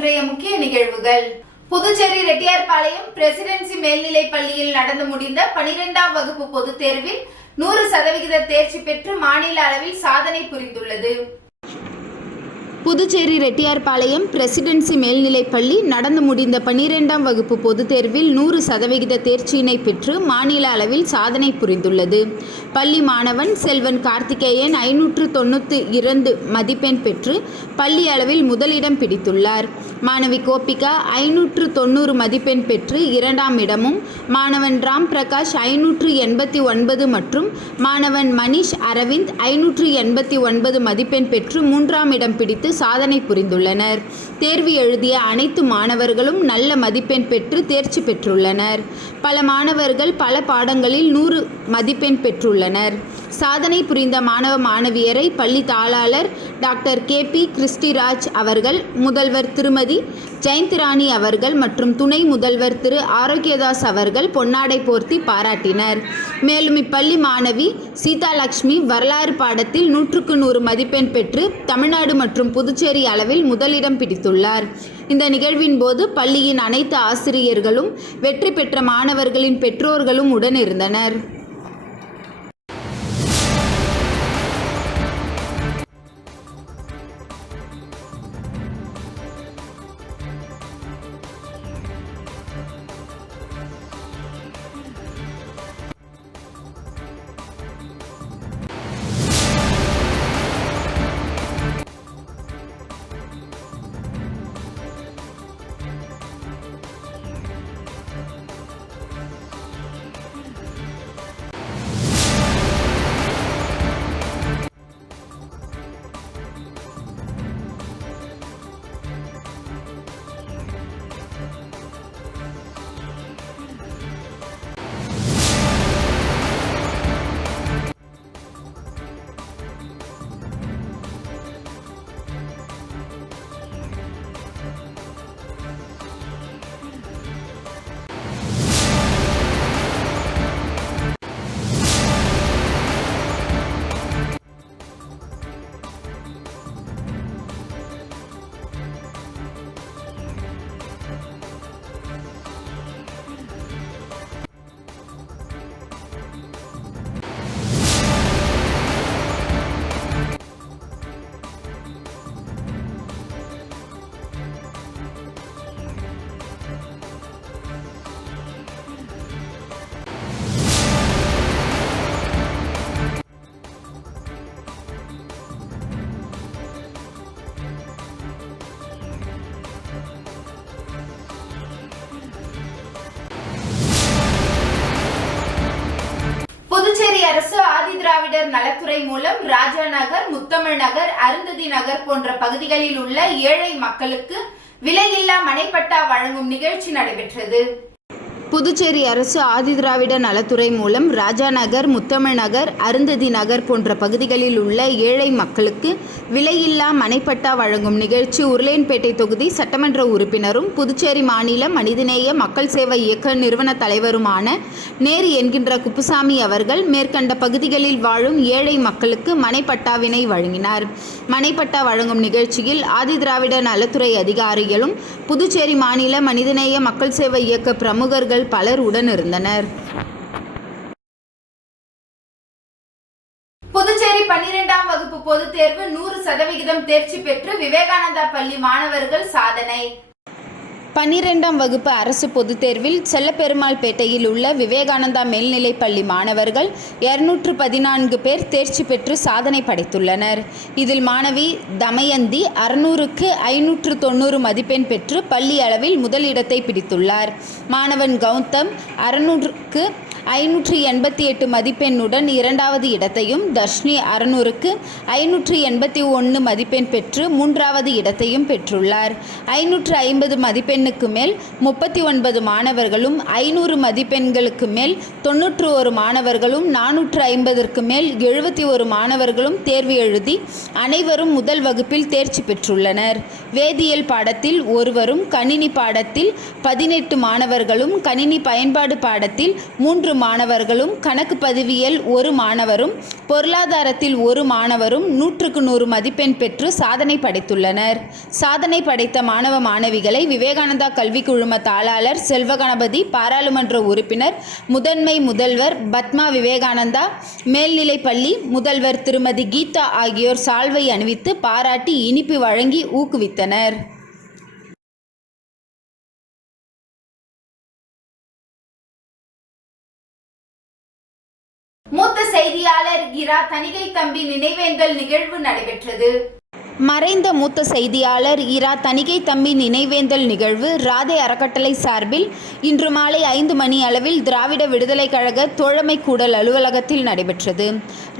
இன்றைய முக்கிய நிகழ்வுகள். புதுச்சேரி ரெட்டியார்பாளையம் பிரசிடென்சி மேல்நிலைப் பள்ளியில் நடந்து முடிந்த 12ஆம் வகுப்பு பொதுத் தேர்வில் 100% தேர்ச்சி பெற்று மாநில அளவில் சாதனை புரிந்துள்ளது. புதுச்சேரி ரெட்டியார்பாளையம் பிரசிடென்சி மேல்நிலைப் பள்ளி நடந்து முடிந்த 12ஆம் வகுப்பு பொதுத் தேர்வில் 100% தேர்ச்சியினை பெற்று மாநில அளவில் சாதனை புரிந்துள்ளது. பள்ளி மாணவன் செல்வன் கார்த்திகேயன் 592 மதிப்பெண் பெற்று பள்ளி அளவில் முதலிடம் பிடித்துள்ளார். மாணவி கோபிகா 590 மதிப்பெண் பெற்று 2ஆம் இடமும், மாணவன் ராம் பிரகாஷ் 589 மற்றும் மாணவன் மணிஷ் அரவிந்த் 589 மதிப்பெண் பெற்று 3ஆம் இடம் பிடித்து சாதனை புரிந்துள்ளனர். தேர்வு எழுதிய அனைத்து மாணவர்களும் நல்ல மதிப்பெண் பெற்று தேர்ச்சி பெற்றுள்ளனர். பல மாணவர்கள் பல பாடங்களில் 100 மதிப்பெண் பெற்றுள்ளனர். சாதனை புரிந்த மாணவ மாணவியரை பள்ளி தாளாளர் டாக்டர் KP கிறிஸ்டிராஜ் அவர்கள், முதல்வர் திருமதி ஜெயந்திராணி அவர்கள் மற்றும் துணை முதல்வர் திரு ஆரோக்கியதாஸ் அவர்கள் பொன்னாடை போர்த்தி பாராட்டினர். மேலும் இப்பள்ளி மாணவி சீதாலட்சுமி வரலாறு பாடத்தில் 100க்கு 100 மதிப்பெண் பெற்று தமிழ்நாடு மற்றும் புதுச்சேரி அளவில் முதலிடம் பிடித்துள்ளார். இந்த நிகழ்வின் போது பள்ளியின் அனைத்து ஆசிரியர்களும் வெற்றி பெற்ற மாணவர்களின் பெற்றோர்களும் உடனிருந்தனர். புதுச்சேரி அரசு ஆதிதிராவிடர் நலத்துறை மூலம் ராஜா நகர், முத்தமிழ் நகர், அருந்ததி நகர் போன்ற பகுதிகளில் உள்ள ஏழை மக்களுக்கு விலையில்லா மனைப்பட்டா வழங்கும் நிகழ்ச்சி நடைபெற்றது. புதுச்சேரி அரசு ஆதிதிராவிட நலத்துறை மூலம் ராஜா நகர், முத்தமிழ் நகர், அருந்ததி நகர் போன்ற பகுதிகளில் உள்ள ஏழை மக்களுக்கு விலையில்லா மனைப்பட்டா வழங்கும் நிகழ்ச்சி உருளையன்பேட்டை தொகுதி சட்டமன்ற உறுப்பினரும் புதுச்சேரி மாநில மனிதநேய மக்கள் சேவை இயக்க நிறுவன தலைவருமான நேரு என்கின்ற குப்புசாமி அவர்கள் மேற்கண்ட பகுதிகளில் வாழும் ஏழை மக்களுக்கு மனைப்பட்டாவினை வழங்கினார். மனைப்பட்டா வழங்கும் நிகழ்ச்சியில் ஆதிதிராவிட நலத்துறை அதிகாரிகளும் புதுச்சேரி மாநில மனிதநேய மக்கள் சேவை இயக்க பிரமுகர்கள் பலர் உடனிருந்தனர். புதுச்சேரி 12ஆம் வகுப்பு பொதுத் தேர்வு 100% தேர்ச்சி பெற்று விவேகானந்தா பள்ளி மாணவர்கள் சாதனை. 12ஆம் வகுப்பு அரசு பொதுத் தேர்வில் செல்லப்பெருமாள்பேட்டையில் உள்ள விவேகானந்தா மேல்நிலைப் பள்ளி மாணவர்கள் 214 பேர் தேர்ச்சி பெற்று சாதனை படைத்துள்ளனர். இதில் மாணவி தமயந்தி 600க்கு 590 மதிப்பெண் பெற்று பள்ளி அளவில் முதலிடத்தை பிடித்துள்ளார். மாணவன் கௌதம் 600க்கு 588 மதிப்பெண்ணுடன் 2வது இடத்தையும், தர்ஷினி 600க்கு 581 மதிப்பெண் பெற்று 3வது இடத்தையும் பெற்றுள்ளார். 550 மதிப்பெண்ணுக்கு மேல் 39 மாணவர்களும், 500 மதிப்பெண்களுக்கு மேல் 91 மாணவர்களும், 450ற்கு மேல் 71 மாணவர்களும் தேர்வு எழுதி அனைவரும் முதல் வகுப்பில் தேர்ச்சி பெற்றுள்ளனர். வேதியியல் பாடத்தில் ஒருவரும், கணினி பாடத்தில் 18 மாணவர்களும், கணினி பயன்பாடு பாடத்தில் 3 3 மாணவர்களும் கணக்கு பதிவியல் 1 மாணவரும் பொருளாதாரத்தில் 1 மாணவரும் 100க்கு 100 மதிப்பெண் பெற்று சாதனை படைத்துள்ளனர். சாதனை படைத்த மாணவ மாணவிகளை விவேகானந்தா கல்வி குழும தாளாளர் செல்வகணபதி, பாராளுமன்ற உறுப்பினர், முதன்மை முதல்வர் பத்மா விவேகானந்தா மேல்நிலைப்பள்ளி முதல்வர் திருமதி கீதா ஆகியோர் சால்வை அணிவித்து பாராட்டி இனிப்பு வழங்கி ஊக்குவித்தனர். மூத்த செய்தியாளர் இரா தணிகை தம்பி நினைவேந்தல் நிகழ்வு நடைபெற்றது. மறைந்த மூத்த செய்தியாளர் இரா தணிகை தம்பி நினைவேந்தல் நிகழ்வு ராதே அறக்கட்டளை சார்பில் இன்று மாலை 5 மணி அளவில் திராவிட விடுதலை கழக தோழமை கூடல் அலுவலகத்தில் நடைபெற்றது.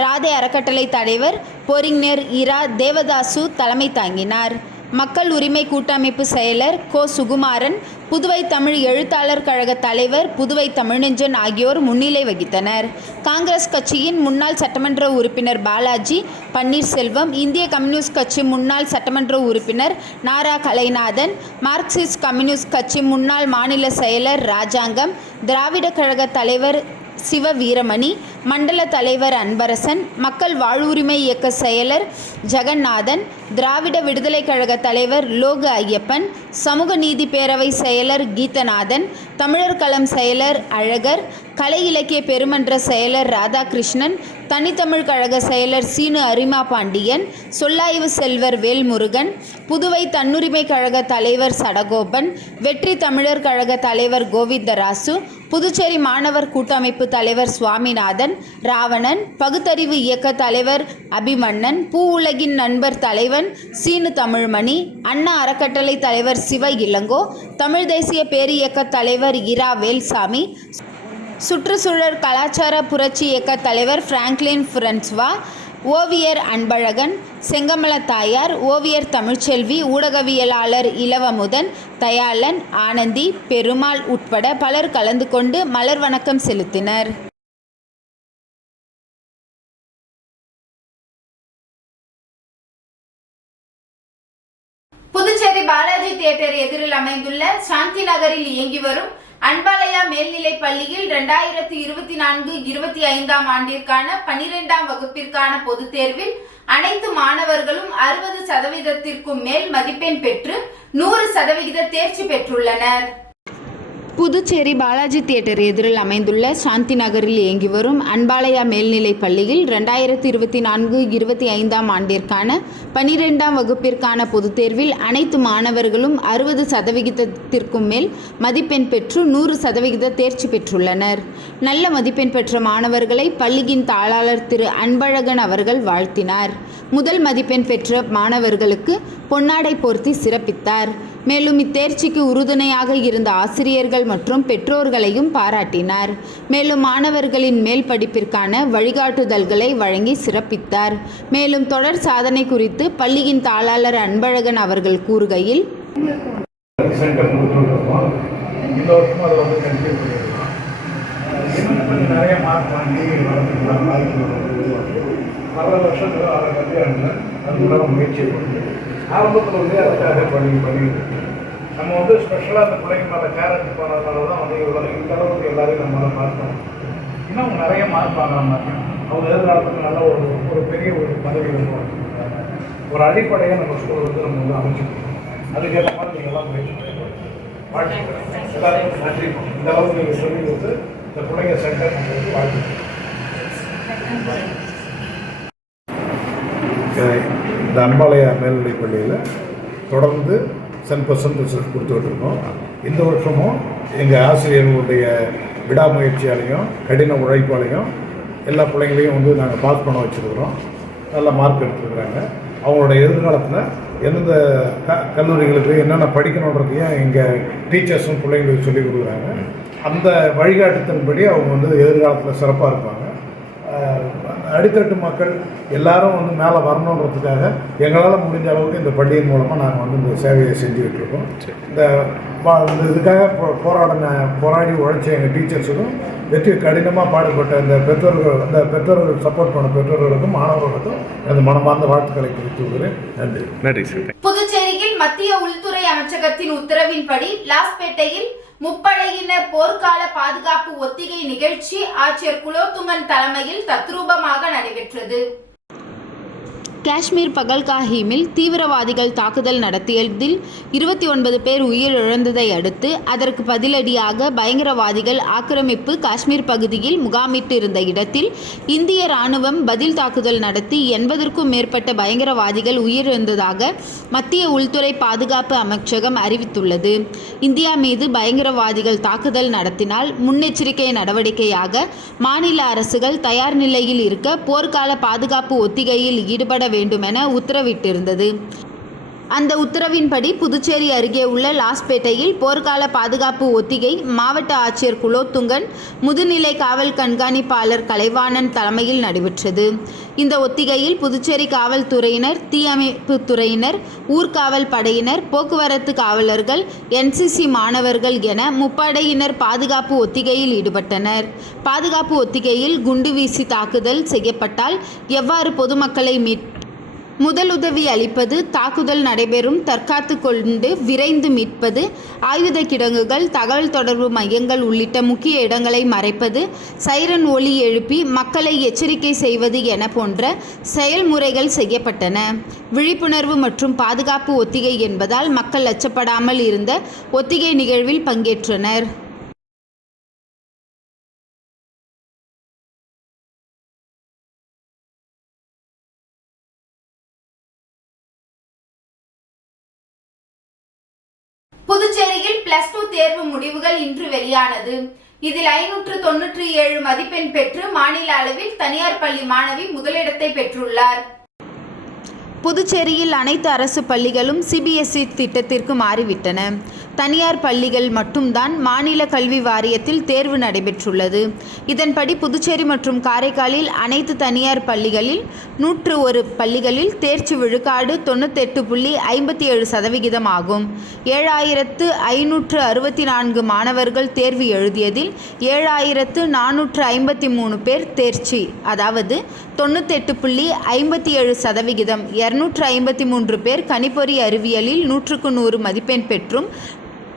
ராதே அறக்கட்டளை தலைவர் போரிஞர் இரா தேவதாசு தலைமை தாங்கினார். மக்கள் உரிமை கூட்டமைப்பு செயலர் கோ சுகுமாரன், புதுவை தமிழ் எழுத்தாளர் கழக தலைவர் புதுவை தமிழ்நெஞ்சன் ஆகியோர் முன்னிலை வகித்தனர். காங்கிரஸ் கட்சியின் முன்னாள் சட்டமன்ற உறுப்பினர் பாலாஜி பன்னீர்செல்வம், இந்திய கம்யூனிஸ்ட் கட்சி முன்னாள் சட்டமன்ற உறுப்பினர் நாரா கலைநாதன், மார்க்சிஸ்ட் கம்யூனிஸ்ட் கட்சி முன்னாள் மாநில செயலர் ராஜாங்கம், திராவிட கழக தலைவர் சிவ வீரமணி, மண்டல தலைவர் அன்பரசன், மக்கள் வாழ்வுரிமை இயக்க செயலர் ஜெகநாதன், திராவிட விடுதலை கழக தலைவர் லோகு ஐயப்பன், சமூக நீதி பேரவை செயலர் கீதநாதன், தமிழர் களம் செயலர் அழகர், கலை இலக்கிய பெருமன்ற செயலர் ராதாகிருஷ்ணன், தனித்தமிழ் கழக செயலர் சீனு அரிமா பாண்டியன், சொல்லாய்வு செல்வர் வேல்முருகன், புதுவை தன்னுரிமை கழக தலைவர் சடகோபன், வெற்றி தமிழர் கழக தலைவர் கோவிந்தராசு, புதுச்சேரி மாணவர் கூட்டமைப்பு தலைவர் சுவாமிநாதன், ராவணன், பகுத்தறிவு இயக்க தலைவர் அபிமன்னன், பூ உலகின் நண்பர் தலைவன் சீனு தமிழ்மணி, அண்ணா அறக்கட்டளை தலைவர் சிவ இளங்கோ, தமிழ் தேசிய பேரியக்க தலைவர் இரா வேல்சாமி, சுற்றுச்சூழல் கலாச்சார புரட்சி இயக்க தலைவர் பிராங்க்லின் பிரான்சுவா, ஓவியர் அன்பழகன், செங்கமல தாயார், ஓவியர் தமிழ்ச்செல்வி, ஊடகவியலாளர் இளவமுதன், தயாளன், ஆனந்தி, பெருமாள் உட்பட பலர் கலந்து கொண்டு மலர் வணக்கம் செலுத்தினர். புதுச்சேரி பாலாஜி தியேட்டர் எதிரில் அமைந்துள்ள சாந்தி நகரில் இயங்கி வரும் அன்பாலயா மேல்நிலை பள்ளியில் 2024-25 ஆண்டிற்கான 12ஆம் வகுப்பிற்கான பொதுத் தேர்வில் அனைத்து மாணவர்களும் 60% மேல் மதிப்பெண் பெற்று 100% தேர்ச்சி பெற்றுள்ளனர். புதுச்சேரி பாலாஜி தியேட்டர் எதிரில் அமைந்துள்ள சாந்தி நகரில் இயங்கி வரும் அன்பாலயா மேல்நிலைப் பள்ளியில் 2024-25 ஆண்டிற்கான 12ஆம் வகுப்பிற்கான பொதுத் தேர்வில் அனைத்து மாணவர்களும் 60% மேல் மதிப்பெண் பெற்று 100% தேர்ச்சி பெற்றுள்ளனர். நல்ல மதிப்பெண் பெற்ற மாணவர்களை பள்ளியின் தாளாளர் திரு அன்பழகன் அவர்கள் வாழ்த்தினார். முதல் மதிப்பெண் பெற்ற மாணவர்களுக்கு பொன்னாடை போர்த்தி சிறப்பித்தார். மேலும் இத்தேர்ச்சிக்கு உறுதுணையாக இருந்த ஆசிரியர்கள் மற்றும் பெற்றோர்களையும் பாராட்டினார். மேலும் மாணவர்களின் மேல் படிப்பிற்கான வழிகாட்டுதல்களை வழங்கி சிறப்பித்தார். மேலும் தொடர் சாதனை குறித்து பள்ளியின் தாளாளர் அன்பழகன் அவர்கள் கூறுகையில், ஆரம்பத்தில் அதுக்காக பண்ணிட்டு நம்ம ஸ்பெஷலாக அந்த பிள்ளைங்க மேலே கேர் எடுத்து போனதுனால தான் இவ்வளோ இந்த அளவுக்கு எல்லாரையும் நம்மளால் பார்த்தோம். இன்னும் அவங்க நிறைய மார்க் வாங்குற மாதிரி அவங்க எதிர்காலத்துக்கு நல்ல ஒரு பெரிய ஒரு பதவி ஒரு அடிப்படையை நம்ம ஸ்கூலில் நம்ம அமைச்சிருக்கோம். அதுக்கேற்ற மாதிரி நீங்கள்லாம் முயற்சி வாழ்த்துக்கிறேன். எல்லாருக்கும் நன்றி. இந்த அளவுக்கு நீங்கள் சொல்லி கொடுத்து இந்த பிள்ளைங்க சென்டர் நம்மளுக்கு வாழ்த்துக்கிறேன். இந்த அன்பாலயா மேல்நிலைப் பள்ளியில் தொடர்ந்து 100% ரிசல்ட் கொடுத்துக்கிட்டு இருக்கோம். இந்த வருஷமும் எங்கள் ஆசிரியர்களுடைய விடாமுயற்சியாலையும் கடின உழைப்பாலையும் எல்லா பிள்ளைங்களையும் நாங்கள் பாஸ் பண்ண வச்சுருக்கிறோம். நல்ல மார்க் எடுத்துருக்குறாங்க. அவங்களோட எதிர்காலத்தில் எந்தெந்த கல்லூரிகளுக்கு என்னென்ன படிக்கணுன்றதையும் எங்கள் டீச்சர்ஸும் பிள்ளைங்களுக்கு சொல்லிக் கொடுக்குறாங்க. அந்த வழிகாட்டுத்தின்படி அவங்க எதிர்காலத்தில் சிறப்பாக இருப்பாங்க. அடித்தட்டு மக்கள் எல்லாரும் மேலே வரணுன்றதுக்காக எங்களால் முடிஞ்ச அளவுக்கு இந்த பள்ளியின் மூலமாக நாங்கள் இந்த சேவையை செஞ்சுக்கிட்டு இருக்கோம். இந்த இதுக்காக போராடி உழைச்ச எங்கள் டீச்சர்ஸுக்கும் வெற்றி கடினமாக பாடுபட்ட இந்த பெற்றோர்கள் சப்போர்ட் பண்ண பெற்றோர்களுக்கும் மாணவர்களுக்கும் எனது மனமார்ந்த வாழ்த்துக்களை தெரிவித்து வருகிறேன். நன்றி. புதுச்சேரியில் மத்திய உள்துறை அமைச்சகத்தின் உத்தரவின்படி லாஸ்பேட்டையில் முப்படையினர் போர்க்கால பாதுகாப்பு ஒத்திகை நிகழ்ச்சி ஆட்சியர் குலோத்துங்கன் தலைமையில் தத்ரூபமாக நடைபெற்றது. காஷ்மீர் பகல்காஹிமில் தீவிரவாதிகள் தாக்குதல் நடத்தியதில் 29 பேர் உயிரிழந்ததை அடுத்து அதற்கு பதிலடியாக பயங்கரவாதிகள் ஆக்கிரமிப்பு காஷ்மீர் பகுதியில் முகாமிட்டு இருந்த இடத்தில் இந்திய ராணுவம் பதில் தாக்குதல் நடத்தி 80க்கும் மேற்பட்ட பயங்கரவாதிகள் உயிரிழந்ததாக மத்திய உள்துறை பாதுகாப்பு அமைச்சகம் அறிவித்துள்ளது. இந்தியா மீது பயங்கரவாதிகள் தாக்குதல் நடத்தினால் முன்னெச்சரிக்கை நடவடிக்கையாக மாநில அரசுகள் தயார் நிலையில் இருக்க போர்க்கால பாதுகாப்பு ஒத்திகையில் ஈடுபட வேண்டுமென உத்தரவிட்டிருந்தது. அந்த உத்தரவின்படி புதுச்சேரி அருகே உள்ள லாஸ்பேட்டையில் போர்க்கால பாதுகாப்பு ஒத்திகை மாவட்ட ஆட்சியர் குலோத்துங்கன், முதுநிலை காவல் கண்காணிப்பாளர் கலைவாணன் தலைமையில் நடைபெற்றது. இந்த ஒத்திகையில் புதுச்சேரி காவல்துறையினர், தீயணைப்பு துறையினர், ஊர்காவல் படையினர், போக்குவரத்து காவலர்கள், NCC மாணவர்கள் என முப்படையினர் பாதுகாப்பு ஒத்திகையில் ஈடுபட்டனர். பாதுகாப்பு ஒத்திகையில் குண்டு வீசி தாக்குதல் செய்யப்பட்டால் எவ்வாறு பொதுமக்களை முதலுதவி அளிப்பது, தாக்குதல் நடைபெறும் தற்காத்து கொண்டு விரைந்து மீட்பது, ஆயுத கிடங்குகள், தகவல் தொடர்பு மையங்கள் உள்ளிட்ட முக்கிய இடங்களை மறைப்பது, சைரன் ஒலி எழுப்பி மக்களை எச்சரிக்கை செய்வது என போன்ற செயல்முறைகள் செய்யப்பட்டன. விழிப்புணர்வு மற்றும் பாதுகாப்பு ஒத்திகை என்பதால் மக்கள் அச்சப்படாமல் இருந்த ஒத்திகை நிகழ்வில் பங்கேற்றனர். புதுச்சேரியில் +2 தேர்வு முடிவுகள் இன்று வெளியானது. இதில் 597 மதிப்பெண் பெற்று மாநில அளவில் தனியார் பள்ளி மாணவி முதலிடத்தை பெற்றுள்ளார். புதுச்சேரியில் அனைத்து அரசு பள்ளிகளும் CBSE திட்டத்திற்கு மாறிவிட்டன. தனியார் பள்ளிகள் மட்டும்தான் மாநில கல்வி வாரியத்தில் தேர்வு நடைபெற்றுள்ளது. இதன்படி புதுச்சேரி மற்றும் காரைக்காலில் அனைத்து தனியார் பள்ளிகளில் 101 பள்ளிகளில் தேர்ச்சி விழுக்காடு 98.57% ஆகும். 7564 மாணவர்கள் தேர்வு எழுதியதில் 7453 பேர் தேர்ச்சி, அதாவது 98.57%. 253 பேர் கணிப்பொறி அறிவியலில் 100க்கு 100 மதிப்பெண் பெற்றும்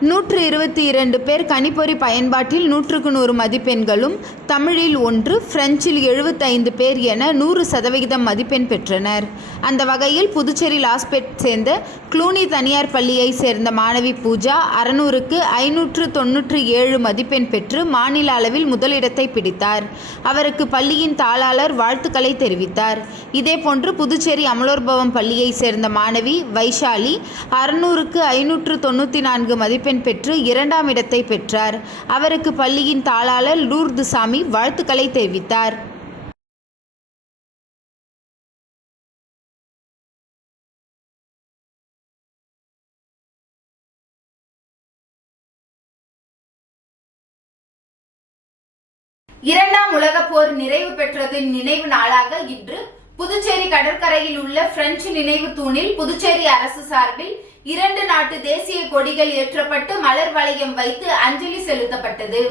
122 பேர் கணிப்பொறி பயன்பாட்டில் 100க்கு 100 மதிப்பெண்களும், தமிழில் 1, பிரெஞ்சில் 75 பேர் என 100% மதிப்பெண் பெற்றனர். அந்த வகையில் புதுச்சேரி லாஸ்பேட் சேர்ந்த க்ளூனி தனியார் பள்ளியை சேர்ந்த மாணவி பூஜா 600க்கு 597 மதிப்பெண் பெற்று மாநில அளவில் முதலிடத்தை பிடித்தார். அவருக்கு பள்ளியின் தாளாளர் வாழ்த்துக்களை தெரிவித்தார். இதேபோன்று புதுச்சேரி அமலோற்பவம் பள்ளியை சேர்ந்த மாணவி வைஷாலி 600க்கு 594 மதிப்பெண் பெற்று 2ஆம் இடத்தை பெற்றார். அவருக்கு பள்ளியின் தாளாளர் லூர்துசாமி வாழ்த்துக்களை தெரிவித்தார். இரண்டாம் உலகப் போர் நிறைவு பெற்றதின் நினைவு நாளாக இன்று புதுச்சேரி கடற்கரையில் உள்ள பிரெஞ்சு நினைவு தூணில் புதுச்சேரி அரசு சார்பில் 2 நாட்டு தேசிய கொடிகள் ஏற்றப்பட்டு மலர் வளையம் வைத்து அஞ்சலி செலுத்தப்பட்டது.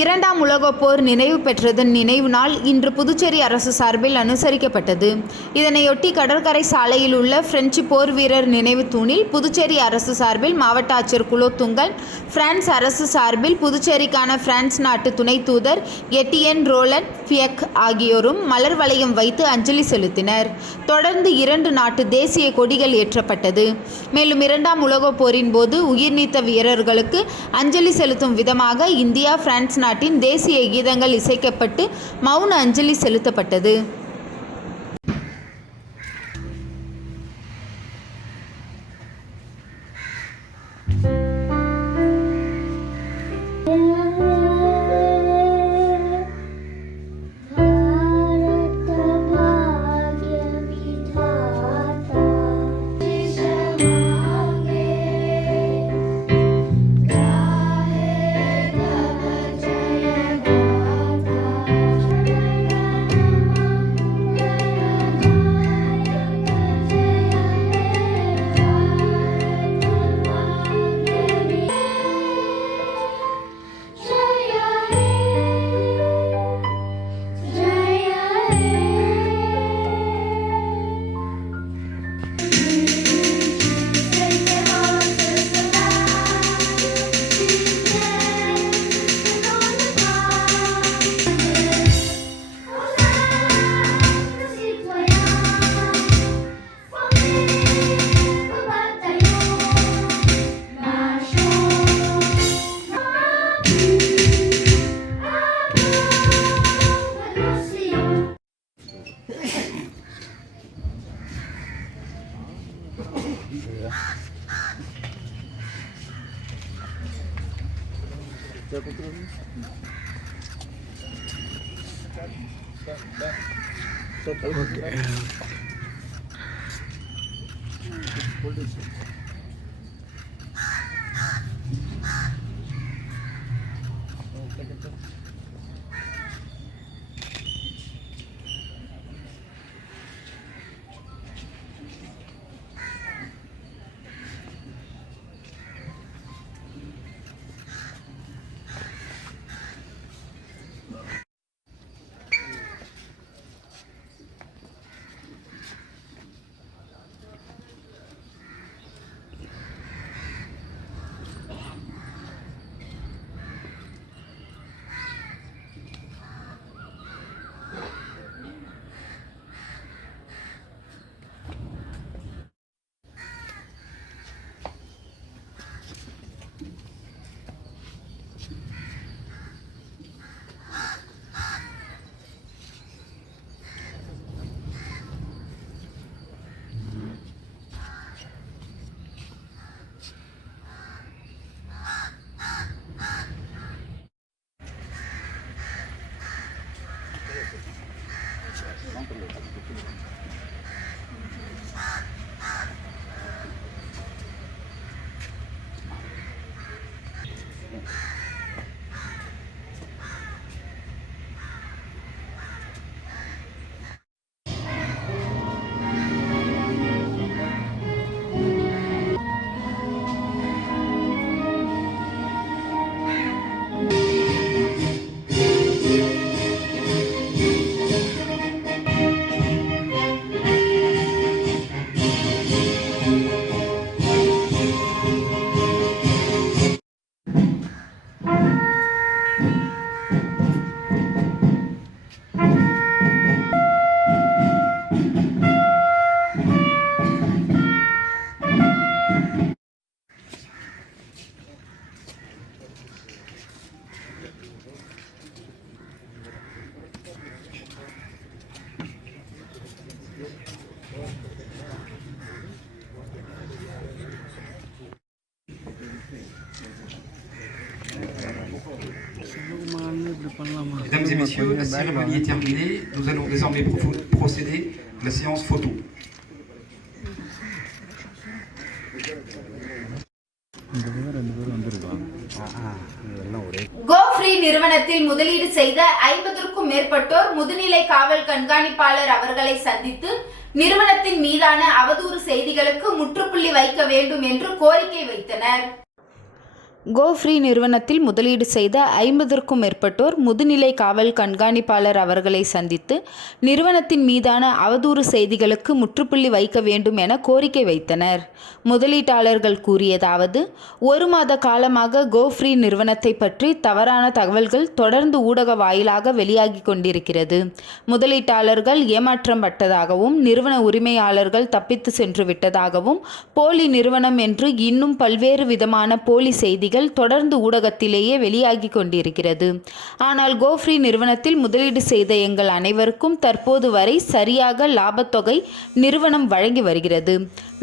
இரண்டாம் உலகப் போர் நினைவு பெற்றதன் நினைவு நாள் இன்று புதுச்சேரி அரசு சார்பில் அனுசரிக்கப்பட்டது. இதனையொட்டி கடற்கரை சாலையில் உள்ள பிரெஞ்சு போர் வீரர் நினைவு தூணில் புதுச்சேரி அரசு சார்பில் மாவட்ட ஆட்சியர் குலோத்துங்கன், பிரான்ஸ் அரசு சார்பில் புதுச்சேரிக்கான பிரான்ஸ் நாட்டு துணை தூதர் எட்டியன் ரோலன் பியக் ஆகியோரும் மலர் வளையம் வைத்து அஞ்சலி செலுத்தினர். தொடர்ந்து 2 நாட்டு தேசிய கொடிகள் ஏற்றப்பட்டது. மேலும் இரண்டாம் உலகப் போரின் போது உயிர்நீத்த வீரர்களுக்கு அஞ்சலி செலுத்தும் விதமாக இந்தியா, பிரான்ஸ் நாட்டின் தேசிய கீதங்கள் இசைக்கப்பட்டு மௌன அஞ்சலி செலுத்தப்பட்டது. Mesdames et messieurs, la cérémonie est terminée. Nous allons désormais procéder à la séance photo. கோஃப்ரி நிறுவனத்தில் முதலீடு செய்த 50க்கும் மேற்பட்டோர் முதுநிலை காவல் கண்காணிப்பாளர் அவர்களை சந்தித்து நிறுவனத்தின் மீதான அவதூறு செய்திகளுக்கு முற்றுப்புள்ளி வைக்க வேண்டும் என்று கோரிக்கை வைத்தனர். கோஃப்ரி நிறுவனத்தில் முதலீடு செய்த 50க்கும் மேற்பட்டோர் முதுநிலை காவல் கண்காணிப்பாளர் அவர்களை சந்தித்து நிறுவனத்தின் மீதான அவதூறு செய்திகளுக்கு முற்றுப்புள்ளி வைக்க வேண்டும் என கோரிக்கை வைத்தனர். முதலீட்டாளர்கள் கூறியதாவது: 1 மாத காலமாக கோஃப்ரி நிறுவனத்தை பற்றி தவறான தகவல்கள் தொடர்ந்து ஊடக வாயிலாக வெளியாகி கொண்டிருக்கிறது. முதலீட்டாளர்கள் ஏமாற்றப்பட்டதாகவும் நிறுவன உரிமையாளர்கள் தப்பித்து சென்று விட்டதாகவும் போலி நிறுவனம் என்று இன்னும் பல்வேறு விதமான போலி செய்திகள் தொடர்ந்து ஊடகத்திலேயே வெளியாகி கொண்டிருக்கிறது. ஆனால் கோஃப்ரி நிறுவனத்தில் முதலீடு செய்த எங்கள் அனைவருக்கும் தற்போது வரை சரியாக லாபத்தொகை நிறுவனம் வழங்கி வருகிறது.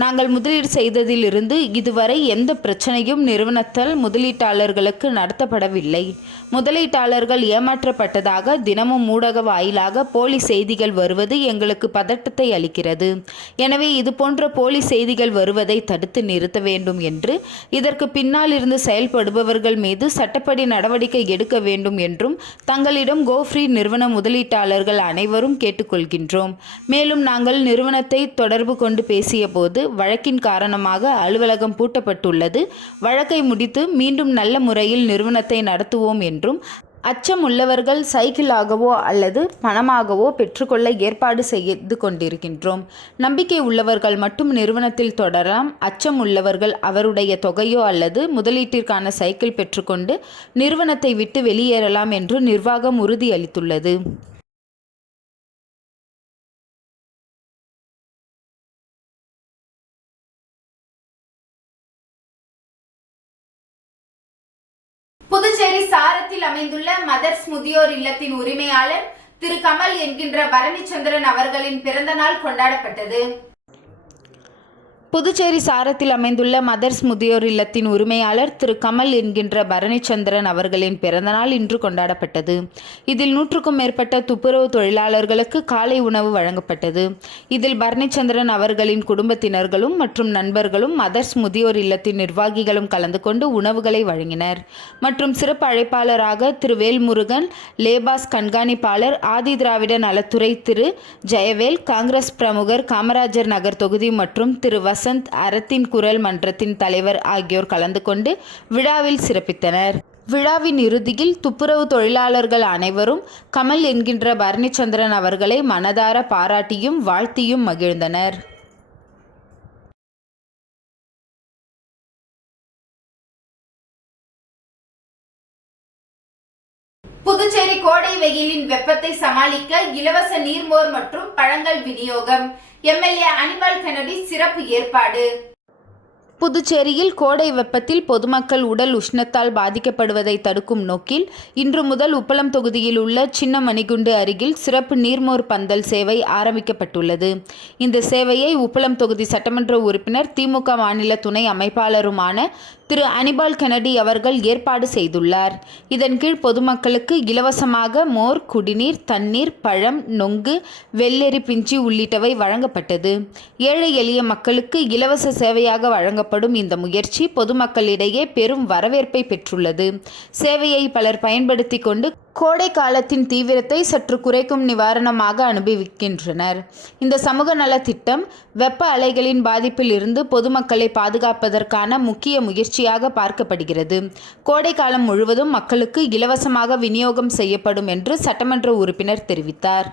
நாங்கள் முதலீடு செய்ததிலிருந்து இதுவரை எந்த பிரச்சனையும் நிறுவனத்தால் முதலீட்டாளர்களுக்கு நடத்தப்படவில்லை. முதலீட்டாளர்கள் ஏமாற்றப்பட்டதாக தினமும் ஊடக வாயிலாக போலி செய்திகள் வருவது எங்களுக்கு பதட்டத்தை அளிக்கிறது. எனவே இதுபோன்ற போலி செய்திகள் வருவதை தடுத்து நிறுத்த வேண்டும் என்று, இதற்கு பின்னால் இருந்து செயல்படுபவர்கள் மீது சட்டப்படி நடவடிக்கை எடுக்க வேண்டும் என்றும் தங்களிடம் கோஃப்ரி நிறுவன முதலீட்டாளர்கள் அனைவரும் கேட்டுக்கொள்கின்றோம். மேலும் நாங்கள் நிறுவனத்தை தொடர்பு கொண்டு பேசிய போது வழக்கின் காரணமாக அலுவலகம் பூட்டப்பட்டுள்ளது. வழக்கை முடித்து மீண்டும் நல்ல முறையில் நிறுவனத்தை நடத்துவோம் என்றும், அச்சம் உள்ளவர்கள் சைக்கிளாகவோ அல்லது பணமாகவோ பெற்றுக்கொள்ள ஏற்பாடு செய்து கொண்டிருக்கின்றோம். நம்பிக்கை உள்ளவர்கள் மட்டும் நிறுவனத்தில் தொடரலாம். அச்சம் உள்ளவர்கள் அவருடைய தொகையோ அல்லது முதலீட்டிற்கான சைக்கிள் பெற்றுக்கொண்டு நிறுவனத்தை விட்டு வெளியேறலாம் என்று நிர்வாகம் உறுதியளித்துள்ளது. புதுச்சேரி சாரத்தில் அமைந்துள்ள மதர்ஸ் முதியோர் இல்லத்தின் உரிமையாளர் திரு கமல் என்கின்ற பரணிச்சந்திரன் அவர்களின் பிறந்த நாள் கொண்டாடப்பட்டது. புதுச்சேரி சாரத்தில் அமைந்துள்ள மதர்ஸ் முதியோர் இல்லத்தின் உரிமையாளர் திரு கமல் என்கின்ற பரணிச்சந்திரன் அவர்களின் பிறந்தநாள் இன்று கொண்டாடப்பட்டது. இதில் 100க்கும் மேற்பட்ட துப்புரவு தொழிலாளர்களுக்கு காலை உணவு வழங்கப்பட்டது. இதில் பரணிச்சந்திரன் அவர்களின் குடும்பத்தினர்களும் மற்றும் நண்பர்களும் மதர்ஸ் முதியோர் இல்லத்தின் நிர்வாகிகளும் கலந்து கொண்டு உணவுகளை வழங்கினர். மற்றும் சிறப்பு அழைப்பாளராக திரு வேல்முருகன், லேபாஸ் கண்காணிப்பாளர், ஆதி திராவிட நலத்துறை திரு ஜெயவேல், காங்கிரஸ் பிரமுகர், காமராஜர் நகர் தொகுதி மற்றும் திரு வசந்த், அறத்தின் குரல் மன்றத்தின் தலைவர் ஆகியோர் கலந்து கொண்டு விழாவில் சிறப்பித்தனர். விழாவின் இறுதியில் துப்புரவு தொழிலாளர்கள் அனைவரும் கமல் என்கின்ற பரணிச்சந்திரன் அவர்களை மனதார பாராட்டியும் வாழ்த்தியும் மகிழ்ந்தனர். புதுச்சேரி கோடை வெயிலின் வெப்பத்தை சமாளிக்க இலவச நீர்மோர் மற்றும் பழங்கள் விநியோகம். எம்எல்ஏ அனிபால் கென்னடி சிறப்பு ஏற்பாடு. புதுச்சேரியில் கோடை வெப்பத்தில் பொதுமக்கள் உடல் உஷ்ணத்தால் பாதிக்கப்படுவதை தடுக்கும் நோக்கில் இன்று முதல் உப்பளம் தொகுதியில் உள்ள சின்ன மணிகுண்டு அருகில் சிறப்பு நீர்மோர் பந்தல் சேவை ஆரம்பிக்கப்பட்டுள்ளது. இந்த சேவையை உப்பளம் தொகுதி சட்டமன்ற உறுப்பினர், திமுக மாநில துணை அமைப்பாளருமான திரு அனிபால் கென்னடி அவர்கள் ஏற்பாடு செய்துள்ளார். இதன் கீழ் பொதுமக்களுக்கு இலவசமாக மோர், குடிநீர், தண்ணீர், பழம், நொங்கு, வெள்ளரி பிஞ்சி உள்ளிட்டவை வழங்கப்பட்டது. ஏழை எளிய மக்களுக்கு இலவச சேவையாக வழங்கப்படும் இந்த முயற்சி பொதுமக்களிடையே பெரும் வரவேற்பை பெற்றுள்ளது. சேவையை பலர் பயன்படுத்தி கொண்டு கோடை காலத்தின் தீவிரத்தை சற்று குறைக்கும் நிவாரணமாக அனுபவிக்கின்றனர். இந்த சமூக நல திட்டம் வெப்ப அலைகளின் பாதிப்பில் இருந்து பொதுமக்களை பாதுகாப்பதற்கான முக்கிய முயற்சியாக பார்க்கப்படுகிறது. கோடை காலம் முழுவதும் மக்களுக்கு இலவசமாக விநியோகம் செய்யப்படும் என்று சட்டமன்ற உறுப்பினர் தெரிவித்தார்.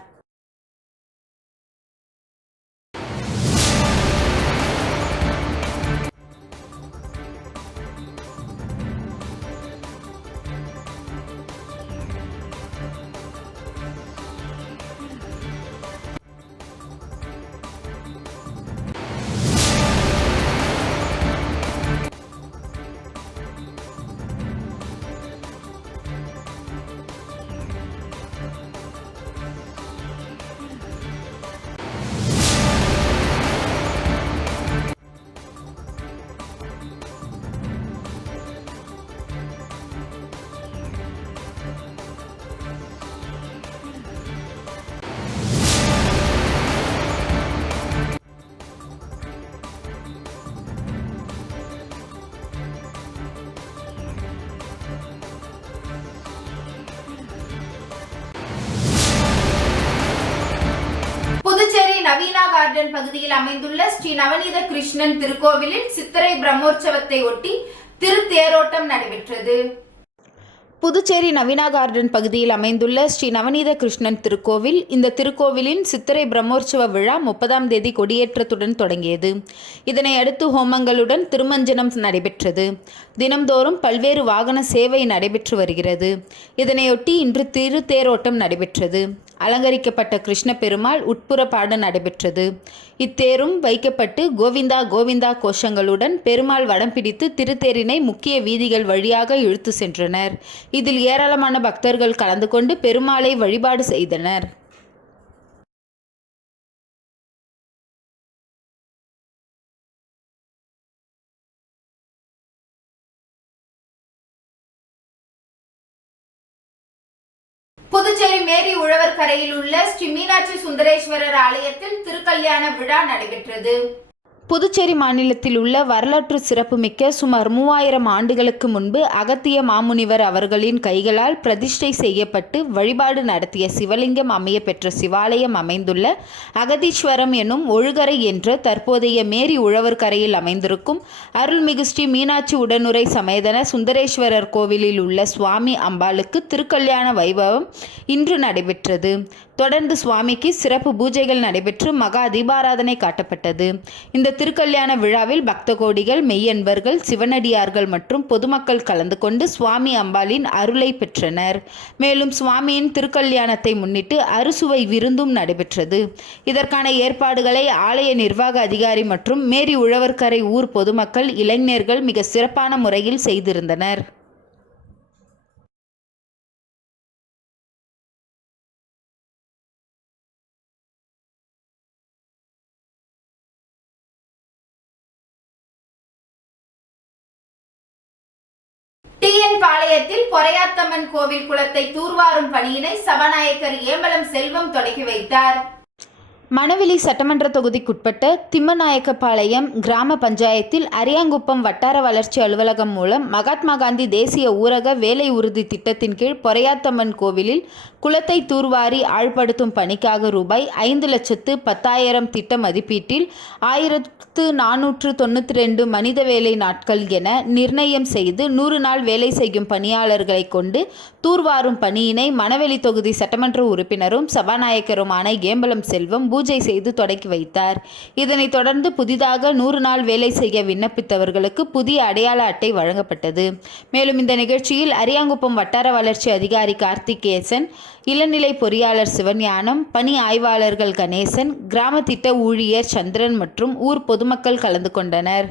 புதுச்சேரி நவீனா கார்டன் பகுதியில் அமைந்துள்ள ஸ்ரீ நவநீத கிருஷ்ணன் திருக்கோவிலில் சித்திரை பிரம்மோற்சவத்தை ஒட்டி திருத்தேரோட்டம் நடைபெற்றது. புதுச்சேரி நவீனா கார்டன் பகுதியில் அமைந்துள்ள ஸ்ரீ நவநீத கிருஷ்ணன் திருக்கோவில். இந்த திருக்கோவிலின் சித்திரை பிரம்மோற்சவ விழா 30ஆம் தேதி கொடியேற்றத்துடன் தொடங்கியது. இதனை அடுத்து ஹோமங்களுடன் திருமஞ்சனம் நடைபெற்றது. தினம்தோறும் பல்வேறு வாகன சேவை நடைபெற்று வருகிறது. இதனையொட்டி இன்று திருத்தேரோட்டம் நடைபெற்றது. அலங்கரிக்கப்பட்ட கிருஷ்ண பெருமாள் உட்புற பாடு நடைபெற்றது. இத்தேரும் வைக்கப்பட்டு கோவிந்தா கோவிந்தா கோஷங்களுடன் பெருமாள் வடம் பிடித்து திருத்தேரினை முக்கிய வீதிகள் வழியாக இழுத்து சென்றனர். இதில் ஏராளமான பக்தர்கள் கலந்து கொண்டு பெருமாளை வழிபாடு செய்தனர். புதுச்சேரி மேரி உழவர் கரையில் உள்ள ஸ்ரீ மீனாட்சி சுந்தரேஸ்வரர் ஆலயத்தில் திருக்கல்யாண விழா நடைபெற்றது. புதுச்சேரி மாநிலத்தில் உள்ள வரலாற்று சிறப்புமிக்க சுமார் 3000 ஆண்டுகளுக்கு முன்பு அகத்திய மாமுனிவர் அவர்களின் கைகளால் பிரதிஷ்டை செய்யப்பட்டு வழிபாடு நடத்திய சிவலிங்கம் அமைய பெற்ற சிவாலயம் அமைந்துள்ள அகதீஸ்வரம் எனும் ஒழுகரை என்ற தற்போதைய மேரி உழவர் கரையில் அமைந்திருக்கும் அருள்மிகு ஸ்ரீ மீனாட்சி உடனுரை சமேதன சுந்தரேஸ்வரர் கோவிலில் உள்ள சுவாமி அம்பாளுக்கு திருக்கல்யாண வைபவம் இன்று நடைபெற்றது. தொடர்ந்து சுவாமிக்கு சிறப்பு பூஜைகள் நடைபெற்று மகா தீபாராதனை காட்டப்பட்டது. இந்த திருக்கல்யாண விழாவில் பக்த கோடிகள், மெய்யன்பர்கள், சிவனடியார்கள் மற்றும் பொதுமக்கள் கலந்து கொண்டு சுவாமி அம்பாளின் அருளை பெற்றனர். மேலும் சுவாமியின் திருக்கல்யாணத்தை முன்னிட்டு அறுசுவை விருந்தும் நடைபெற்றது. இதற்கான ஏற்பாடுகளை ஆலய நிர்வாக அதிகாரி மற்றும் மேரி உழவர்கரை ஊர் பொதுமக்கள், இளைஞர்கள் மிக சிறப்பான முறையில் செய்திருந்தனர். பாளையத்தில் பொறையாத்தம்மன் கோவில் குளத்தை தூர்வாரும் பணியினை சபாநாயகர் ஏம்பலம் செல்வம் தொடங்கி வைத்தார். மணவெளி சட்டமன்ற தொகுதிக்குட்பட்ட திம்மநாயக்கபாளையம் கிராம பஞ்சாயத்தில் அரியாங்குப்பம் வட்டார வளர்ச்சி அலுவலகம் மூலம் மகாத்மா காந்தி தேசிய ஊரக வேலை உறுதி திட்டத்தின் கீழ் பொறையாத்தம்மன் கோவிலில் குளத்தை தூர்வாரி ஆழ்படுத்தும் பணிக்காக ரூபாய் 5,10,000 திட்ட மதிப்பீட்டில் 1492 மனித வேலை நாட்கள் என நிர்ணயம் செய்து 100 நாள் வேலை செய்யும் பணியாளர்களை கொண்டு தூர்வாரும் பணியினை மணவெளி தொகுதி சட்டமன்ற உறுப்பினரும் சபாநாயகருமான ஏம்பலம் செல்வம் பூஜை செய்து தொடங்கி வைத்தார். இதனைத் தொடர்ந்து புதிதாக 100 நாள் வேலை செய்ய விண்ணப்பித்தவர்களுக்கு புதிய அடையாள அட்டை வழங்கப்பட்டது. மேலும் இந்த நிகழ்ச்சியில் அரியாங்குப்பம் வட்டார வளர்ச்சி அதிகாரி கார்த்திகேசன், இளநிலை பொறியாளர் சிவஞானம், பணி ஆய்வாளர்கள் கணேசன், கிராம திட்ட ஊழியர் சந்திரன் மற்றும் ஊர் பொதுமக்கள் கலந்து கொண்டனர்.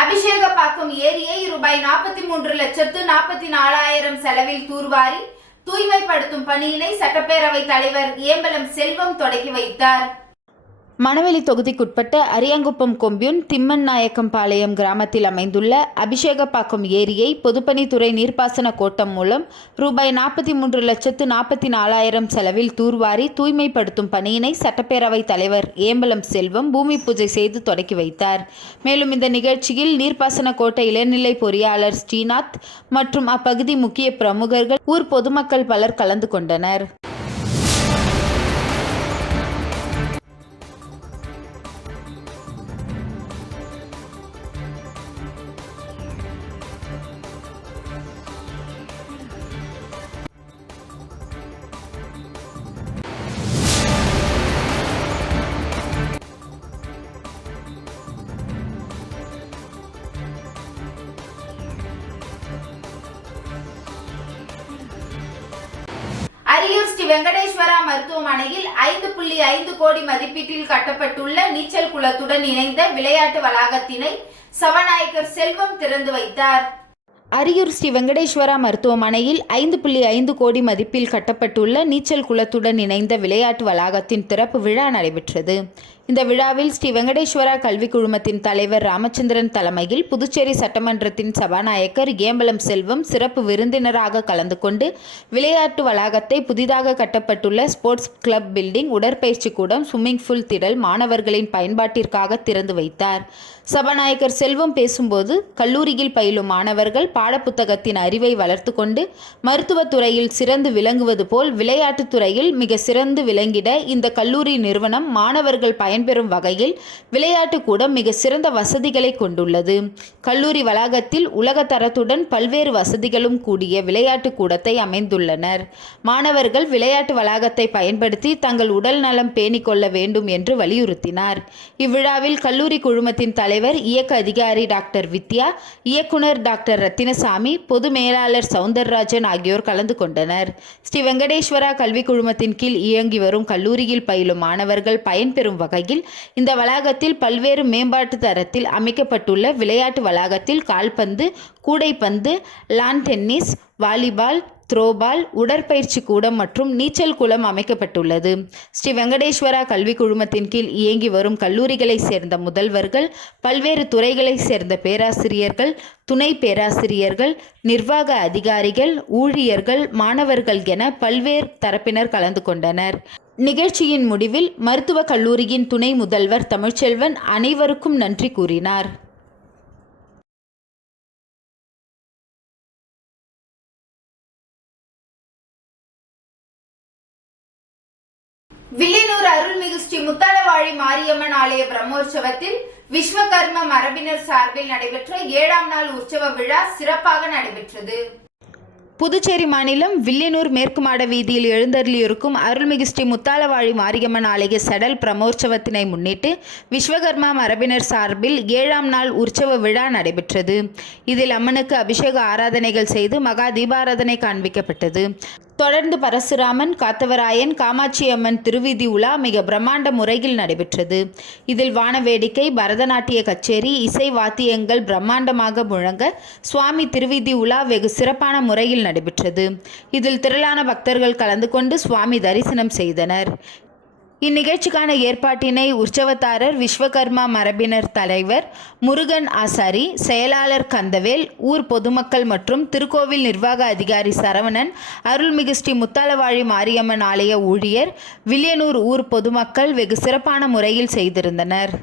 அபிஷேகப்பாக்கம் ஏரியை ரூபாய் 43,44,000 செலவில் தூர்வாரி தூய்மைப்படுத்தும் பணியினை சட்டப்பேரவைத் தலைவர் ஏம்பலம் செல்வம் தொடங்கி வைத்தார். மணவெளி தொகுதிக்குட்பட்ட அரியாங்குப்பம் கொம்யூன் திம்மநாயக்கம்பாளையம் கிராமத்தில் அமைந்துள்ள அபிஷேகப்பாக்கம் ஏரியை பொதுப்பணித்துறை நீர்ப்பாசன கோட்டம் மூலம் ரூபாய் 43,44,000 செலவில் தூர்வாரி தூய்மைப்படுத்தும் பணியினை சட்டப்பேரவைத் தலைவர் ஏம்பலம் செல்வம் பூமி பூஜை செய்து தொடங்கி வைத்தார். மேலும் இந்த நிகழ்ச்சியில் நீர்ப்பாசன கோட்ட இளநிலை பொறியாளர் ஸ்ரீநாத் மற்றும் அப்பகுதி முக்கிய பிரமுகர்கள், ஊர் பொதுமக்கள் பலர் கலந்து கொண்டனர். அரியூர் ஸ்ரீ வெங்கடேஸ்வரா மருத்துவமனையில் 5.5 கோடி மதிப்பீட்டில் கட்டப்பட்டுள்ள நீச்சல் குளத்துடன் இணைந்த விளையாட்டு வளாகத்தினை சபாநாயகர் செல்வம் திறந்து வைத்தார். அரியூர் ஸ்ரீ வெங்கடேஸ்வரா மருத்துவமனையில் 5.5 கோடி மதிப்பில் கட்டப்பட்டுள்ள நீச்சல் குளத்துடன் இணைந்த விளையாட்டு வளாகத்தின் திறப்பு விழா நடைபெற்றது. இந்த விழாவில் ஸ்ரீ வெங்கடேஸ்வரா கல்வி குழுமத்தின் தலைவர் ராமச்சந்திரன் தலைமையில் புதுச்சேரி சட்டமன்றத்தின் சபாநாயகர் ஏம்பலம் செல்வம் சிறப்பு விருந்தினராக கலந்து கொண்டு விளையாட்டு வளாகத்தை, புதிதாக கட்டப்பட்டுள்ள ஸ்போர்ட்ஸ் கிளப் பில்டிங், உடற்பயிற்சி கூடம், ஸ்விம்மிங் பூல் திடல் மாணவர்களின் பயன்பாட்டிற்காக திறந்து வைத்தார். சபாநாயகர் செல்வம் பேசும்போது, கல்லூரியில் பயிலும் மாணவர்கள் பாடப்புத்தகத்தின் அறிவை வளர்த்து கொண்டு மருத்துவத்துறையில் சிறந்து விளங்குவது போல் விளையாட்டுத் துறையில் மிக சிறந்து விளங்கிட இந்த கல்லூரி நிறுவனம் மாணவர்கள் பயன்பெறும் வகையில் விளையாட்டு கூடம் மிக சிறந்த வசதிகளை கொண்டுள்ளது. கல்லூரி வளாகத்தில் உலக தரத்துடன் பல்வேறு வசதிகளும் கூடிய விளையாட்டு கூடத்தை அமைந்துள்ளனர். மாணவர்கள் விளையாட்டு வளாகத்தை பயன்படுத்தி தங்கள் உடல் நலம் பேணிக்கொள்ள வேண்டும் என்று வலியுறுத்தினார். இவ்விழாவில் கல்லூரி குழுமத்தின் தலைவர் இயக்க அதிகாரி டாக்டர் வித்யா, இயக்குனர் டாக்டர் ரத்தினசாமி, பொது மேலாளர் சவுந்தரராஜன் ஆகியோர் கலந்து கொண்டனர். ஸ்ரீ வெங்கடேஸ்வரா கல்வி குழுமத்தின் கீழ் இயங்கி வரும் கல்லூரியில் பயிலும் மாணவர்கள் பயன்பெறும் வகையில் இந்த வளாகத்தில் பல்வேறு மேம்பாட்டு தரத்தில் அமைக்கப்பட்டுள்ள விளையாட்டு வளாகத்தில் கால்பந்து, கூடைப்பந்து, லான் டென்னிஸ், வாலிபால், த்ரோபால், உடற்பயிற்சி கூடம் மற்றும் நீச்சல் குளம் அமைக்கப்பட்டுள்ளது. ஸ்ரீ வெங்கடேஸ்வரா கல்வி குழுமத்தின் கீழ் இயங்கி வரும் கல்லூரிகளைச் சேர்ந்த முதல்வர்கள், பல்வேறு துறைகளைச் சேர்ந்த பேராசிரியர்கள், துணை பேராசிரியர்கள், நிர்வாக அதிகாரிகள், ஊழியர்கள், மாணவர்கள் என பல்வேறு தரப்பினர் கலந்து கொண்டனர். நிகழ்ச்சியின் முடிவில் மருத்துவக் கல்லூரியின் துணை முதல்வர் தமிழ்ச்செல்வன் அனைவருக்கும் நன்றி கூறினார். வில்லியனூர் அருள்மிகு ஸ்ரீ முத்தாலவாழி மாரியம்மன் ஆலய பிரம்மோற்சவத்தில் விஸ்வகர்ம மரபினர் சார்பில் நடைபெற்ற 7ஆம் நாள் உற்சவ விழா சிறப்பாக நடைபெற்றது. புதுச்சேரி மாநிலம் வில்லியனூர் மேற்கு மாட வீதியில் எழுந்தருளியிருக்கும் அருள்மிகு ஸ்ரீ முத்தாலவாழி மாரியம்மன் ஆலய சடல் பிரமோற்சவத்தினை முன்னிட்டு விஸ்வகர்மா மரபினர் சார்பில் 7ஆம் நாள் உற்சவ விழா நடைபெற்றது. இதில் அம்மனுக்கு அபிஷேக ஆராதனைகள் செய்து மகா தீபாராதனை காண்பிக்கப்பட்டது. தொடர்ந்து பரசுராமன், காத்தவராயன், காமாட்சி அம்மன் திருவீதி உலா மிக பிரம்மாண்ட முறையில் நடைபெற்றது. இதில் வானவேடிக்கை, பரதநாட்டிய கச்சேரி, இசை வாத்தியங்கள் பிரம்மாண்டமாக முழங்க சுவாமி திருவீதி உலா வெகு சிறப்பான முறையில் நடைபெற்றது. இதில் திரளான பக்தர்கள் கலந்து கொண்டு சுவாமி தரிசனம் செய்தனர். இந்நிகழ்ச்சிக்கான ஏற்பாட்டினை உற்சவத்தாரர் விஸ்வகர்மா மரபினர் தலைவர் முருகன் ஆசாரி, செயலாளர் கந்தவேல், ஊர் பொதுமக்கள் மற்றும் திருக்கோவில் நிர்வாக அதிகாரி சரவணன், அருள்மிகு ஸ்ரீ முத்தாலவாழி மாரியம்மன் ஆலய ஊழியர், வில்லியனூர் ஊர் பொதுமக்கள் வெகு சிறப்பான முறையில் செய்திருந்தனர்.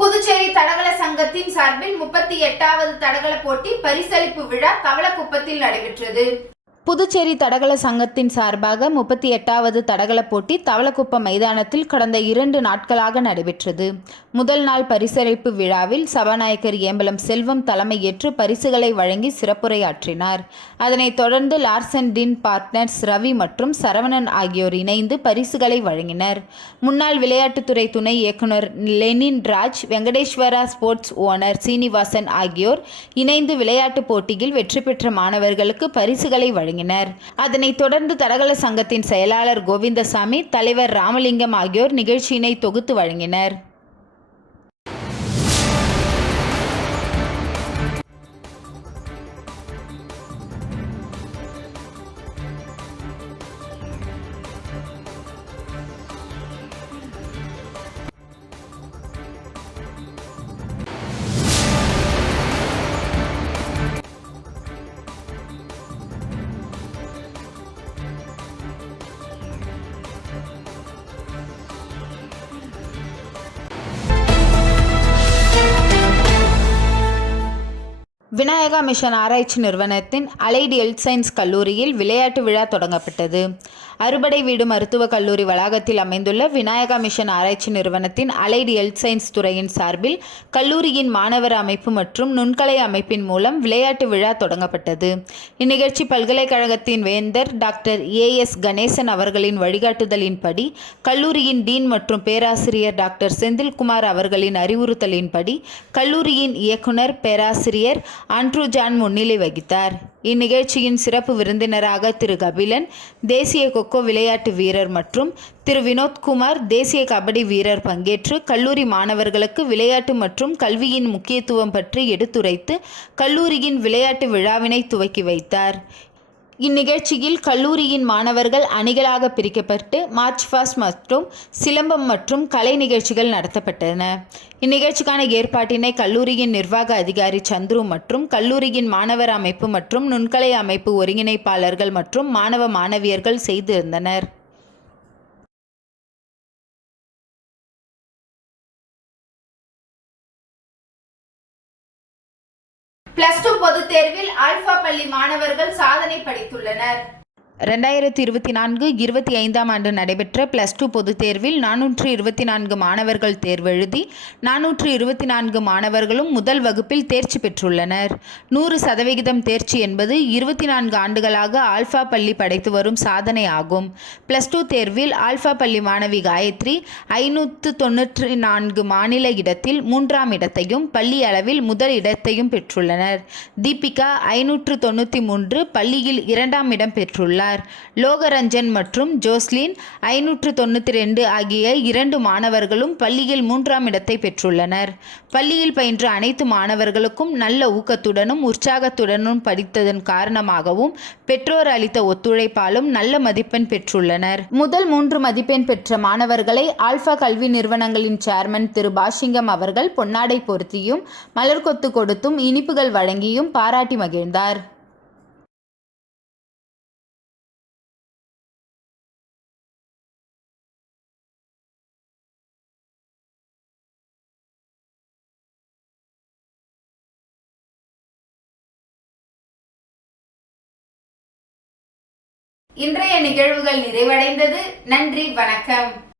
புதுச்சேரி தடகள சங்கத்தின் சார்பில் 38வது தடகள போட்டி பரிசளிப்பு விழா தவளக்குப்பத்தில் நடைபெற்றது. புதுச்சேரி தடகள சங்கத்தின் சார்பாக 38வது தடகள போட்டி தவளக்குப்பம் மைதானத்தில் கடந்த 2 நாட்களாக நடைபெற்றது. முதல் நாள் பரிசளிப்பு விழாவில் சபாநாயகர் ஏம்பலம் செல்வம் தலைமையேற்று பரிசுகளை வழங்கி சிறப்புரையாற்றினார். அதனைத் தொடர்ந்து லார்சன் டின் பார்ட்னர்ஸ் ரவி மற்றும் சரவணன் ஆகியோர் இணைந்து பரிசுகளை வழங்கினர். முன்னாள் விளையாட்டுத்துறை துணை இயக்குனர் Lenin Raj, Venkateswara sports owner Srinivasan ஆகியோர் இணைந்து விளையாட்டுப் போட்டியில் வெற்றி பெற்ற மாணவர்களுக்கு பரிசுகளை வழங்கினர். அதனைத் தொடர்ந்து தடகள சங்கத்தின் செயலாளர் கோவிந்தசாமி, தலைவர் ராமலிங்கம் ஆகியோர் நிகழ்ச்சியினை தொகுத்து வழங்கினர். விநாயகா மிஷன் ஆராய்ச்சி நிறுவனத்தின் அலைடு ஹெல்த் சயின்ஸ் கல்லூரியில் விளையாட்டு விழா தொடங்கப்பட்டது. அறுபடை வீடு மருத்துவக் கல்லூரி வளாகத்தில் அமைந்துள்ள விநாயகா மிஷன் ஆராய்ச்சி நிறுவனத்தின் அலைடு ஹெல்த் சயின்ஸ் துறையின் சார்பில் கல்லூரியின் மாணவர் அமைப்பு மற்றும் நுண்கலை அமைப்பின் மூலம் விளையாட்டு விழா தொடங்கப்பட்டது. இந்நிகழ்ச்சி பல்கலைக்கழகத்தின் வேந்தர் டாக்டர் ஏஎஸ் கணேசன் அவர்களின் வழிகாட்டுதலின்படி, கல்லூரியின் டீன் மற்றும் பேராசிரியர் டாக்டர் செந்தில்குமார் அவர்களின் அறிவுறுத்தலின்படி கல்லூரியின் இயக்குனர் பேராசிரியர் ஆண்ட்ரூ ஜான் முன்னிலை வகித்தார். இந்நிகழ்ச்சியின் சிறப்பு விருந்தினராக திரு கபிலன், தேசிய கொக்கோ விளையாட்டு வீரர் மற்றும் திரு வினோத்குமார், தேசிய கபடி வீரர் பங்கேற்று கல்லூரி மாணவர்களுக்கு விளையாட்டு மற்றும் கல்வியின் முக்கியத்துவம் பற்றி எடுத்துரைத்து கல்லூரியின் விளையாட்டு விழாவினை துவக்கி வைத்தார். இந்நிகழ்ச்சியில் கல்லூரியின் மாணவர்கள் அணிகளாக பிரிக்கப்பட்டு மார்ச் பாஸ்ட் மற்றும் சிலம்பம் மற்றும் கலை நிகழ்ச்சிகள் நடத்தப்பட்டன. இந்நிகழ்ச்சிக்கான ஏற்பாட்டினை கல்லூரியின் நிர்வாக அதிகாரி சந்துரு மற்றும் கல்லூரியின் மாணவர் அமைப்பு மற்றும் நுண்கலை அமைப்பு ஒருங்கிணைப்பாளர்கள் மற்றும் மாணவ மாணவியர்கள் செய்திருந்தனர். +2 பொதுத் தேர்வில் ஆல்பா பள்ளி மாணவர்கள் சாதனை படைத்துள்ளனர். 2024-25ஆம் ஆண்டு நடைபெற்ற +2 பொதுத் தேர்வில் 424 மாணவர்கள் தேர்வெழுதி 424 மாணவர்களும் முதல் வகுப்பில் தேர்ச்சி பெற்றுள்ளனர். 100% தேர்ச்சி என்பது 24 ஆண்டுகளாக ஆல்பா பள்ளி படைத்து வரும் சாதனை ஆகும். +2 தேர்வில் ஆல்பா பள்ளி மாணவி காயத்ரி 594 மாநில இடத்தில் 3ஆம் இடத்தையும் பள்ளி அளவில் முதல் இடத்தையும் பெற்றுள்ளனர். தீபிகா 593 பள்ளியில் 2ஆம் இடம் பெற்றுள்ளார். லோகரஞ்சன் மற்றும் ஜோஸ்லின் 592 ஆகிய 2 மாணவர்களும் பள்ளியில் 3ஆம் இடத்தை பெற்றுள்ளனர். பள்ளியில் பயின்ற அனைத்து மாணவர்களுக்கும் நல்ல ஊக்கத்துடனும் உற்சாகத்துடனும் படித்ததன் காரணமாகவும் பெற்றோர் அளித்த ஒத்துழைப்பாலும் நல்ல மதிப்பெண் பெற்றுள்ளனர். முதல் 3 மதிப்பெண் பெற்ற மாணவர்களை ஆல்பா கல்வி நிறுவனங்களின் சேர்மன் திரு பாஷிங்கம் அவர்கள் பொன்னாடை பொருத்தியும் மலர்கொத்து கொடுத்தும் இனிப்புகள் வழங்கியும் பாராட்டி மகிழ்ந்தார். இன்றைய நிகழ்வுகள் நிறைவடைந்தது. நன்றி, வணக்கம்.